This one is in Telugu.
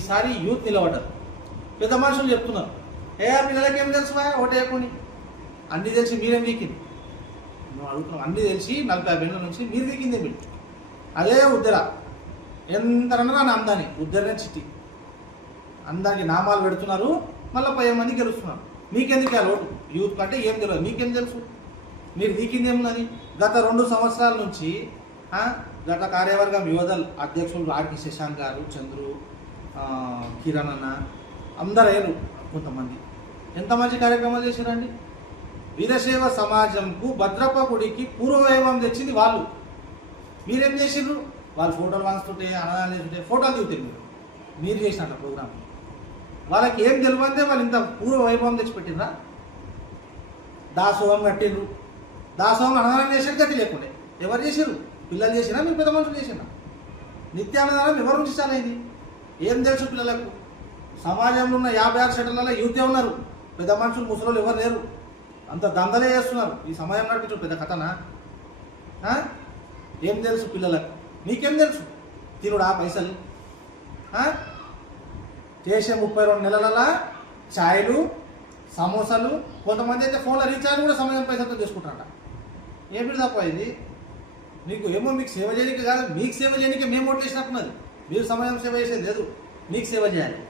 ఈసారి యూత్ నిలబడ్డారు. పెద్ద మనుషులు చెప్తున్నారు, పిల్లలకి ఏం తెలుసు ఓటు వేయకుని, అన్నీ తెలిసి మీరేం వీకింది. నువ్వు అడుగుతున్నావు, అన్నీ తెలిసి 40-50 ఏళ్ళ నుంచి మీరు వీకిందే మీరు. అదే ఉద్దర ఎంతరన్నా నా అందాన్ని ఉద్దరనే చిట్టి అందానికి నామాలు పెడుతున్నారు, మళ్ళీ 10 మంది గెలుస్తున్నారు. మీకెందుకు ఆ ఓటు? యూత్ కంటే ఏం తెలియదు, మీకేం తెలుసు? మీరు వీకిందేమున్నది? గత 2 సంవత్సరాల నుంచి గత కార్యవర్గం యువదల్ అధ్యక్షులు రాడ్కి శశాంక్ గారు, చంద్రు, కిరణ్ అన్న అందరూ అయ్యారు. కొంతమంది ఎంత మంచి కార్యక్రమాలు చేశారండి. వీరశైవ సమాజంకు భద్రప్ప గుడికి పూర్వవైభవం తెచ్చింది వాళ్ళు. మీరేం చేసిండ్రు? వాళ్ళు ఫోటోలు వాంచుతుంటే, అన్నదానం చేస్తుంటే ఫోటోలు దిగుతారు. మీరు చేసినట్టు ప్రోగ్రామ్ వాళ్ళకి ఏం తెలియదే వాళ్ళు ఇంత పూర్వవైభవం తెచ్చిపెట్టిండ్రా? దాసోహం కట్టిండ్రు, దాసోహం అన్నదానం చేసేది గతి లేకుండే. ఎవరు చేశారు? పిల్లలు చేసినా, మీరు పెద్ద మనుషులు చేసినా? నిత్యాన్నదానం ఎవరు ఉంచాలైంది? ఏం తెలుసు పిల్లలకు? సమాజంలో ఉన్న 56 సెంటర్లలో యూతే ఉన్నారు, పెద్ద మనుషులు ముసలోళ్ళు ఎవరు లేరు. అంత దందలే చేస్తున్నారు. ఈ సమాజం నడిపించు పెద్ద కథనా? ఏం తెలుసు పిల్లలకు? నీకేం తెలుసు? తినుడా పైసలు? చేసే 32 నెలల ఛాయలు, సమోసాలు, కొంతమంది అయితే ఫోన్లో రీఛార్జ్ కూడా సమయం పైసలతో చేసుకుంటారట. ఏమిటి తప్ప ఇది? మీకు ఏమో మీకు సేవ చేయడానికి కాదు, మీకు సేవ చేయడానికి మేము ఓట్లు వేసినట్టున్నది. మీరు సమయం సేవ చేసేది లేదు, మీకు సేవ చేయాలి.